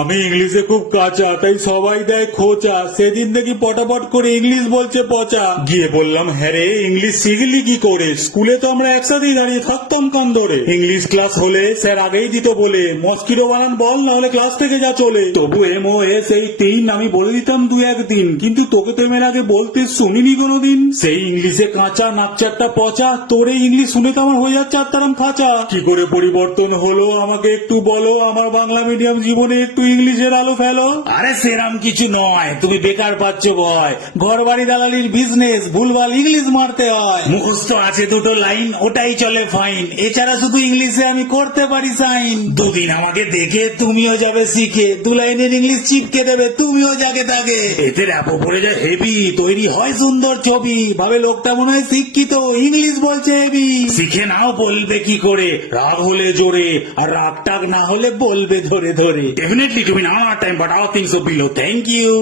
আমি ইংলিশে খুব কাঁচা, তাই সবাই দেয় খোঁচা। সেদিন দেখি পটাপট করে ইংলিশ বলছে পচা। গিয়ে বললাম, হ্যাঁ রে, ইংলিশ শিখলি কি করে? স্কুলে তো আমরা একসাথেই দাঁড়িয়ে থাকতাম কান ধরে। ইংলিশ ক্লাস হলে স্যার আগেই দিত বলে, মস্কিটো বানান বল, না হলে ক্লাস থেকে যা চলে। তবু MOS এই 3 আমি বলে দিতাম দু একদিন, কিন্তু তোকে তো এর আগে বলতে শুনিনি কোনোদিন। সেই ইংলিশে কাঁচা, নাকচারটা পচা। তোর এই ইংলিশ শুনে তো আমার হয়ে যাচ্ছে আত্মারাম খাঁচা। কি করে পরিবর্তন হলো আমাকে একটু বলো? আমার বাংলা মিডিয়াম জীবনে একটু ইংলিশের আলো ফেলো। আরে সেরাম কিছু নয়, তুমি বেকার পাচ্ছ ভয়। ঘর বাড়ি দালালির বিজনেস, ভুলভাল ইংলিশ মারতে হয়। মুখস্থ আছে দুটো লাইন, ওটাই চলে ফাইন। এছাড়া শুধু ইংলিশে আমি করতে পারি সাইন। দুদিন আমাকে দেখে তুমিও যাবে শিখে, 2 লাইনের ইংলিশ চিপকে দেবে তুমিও যাকে তাকে। এতে র্যাপও পড়ে যায় হেভি, তৈরি হয় সুন্দর ছবি। ভাবে লোকটা মনে হয় শিক্ষিত, ইংলিশ বলছে হেভি। শিখে নাও বলবে কি করে, রাগ হলে জোরে, আর রাগ টাগ না হলে বলবে ধরে ধরে। Definitely to be now time, but our things of below. Thank you.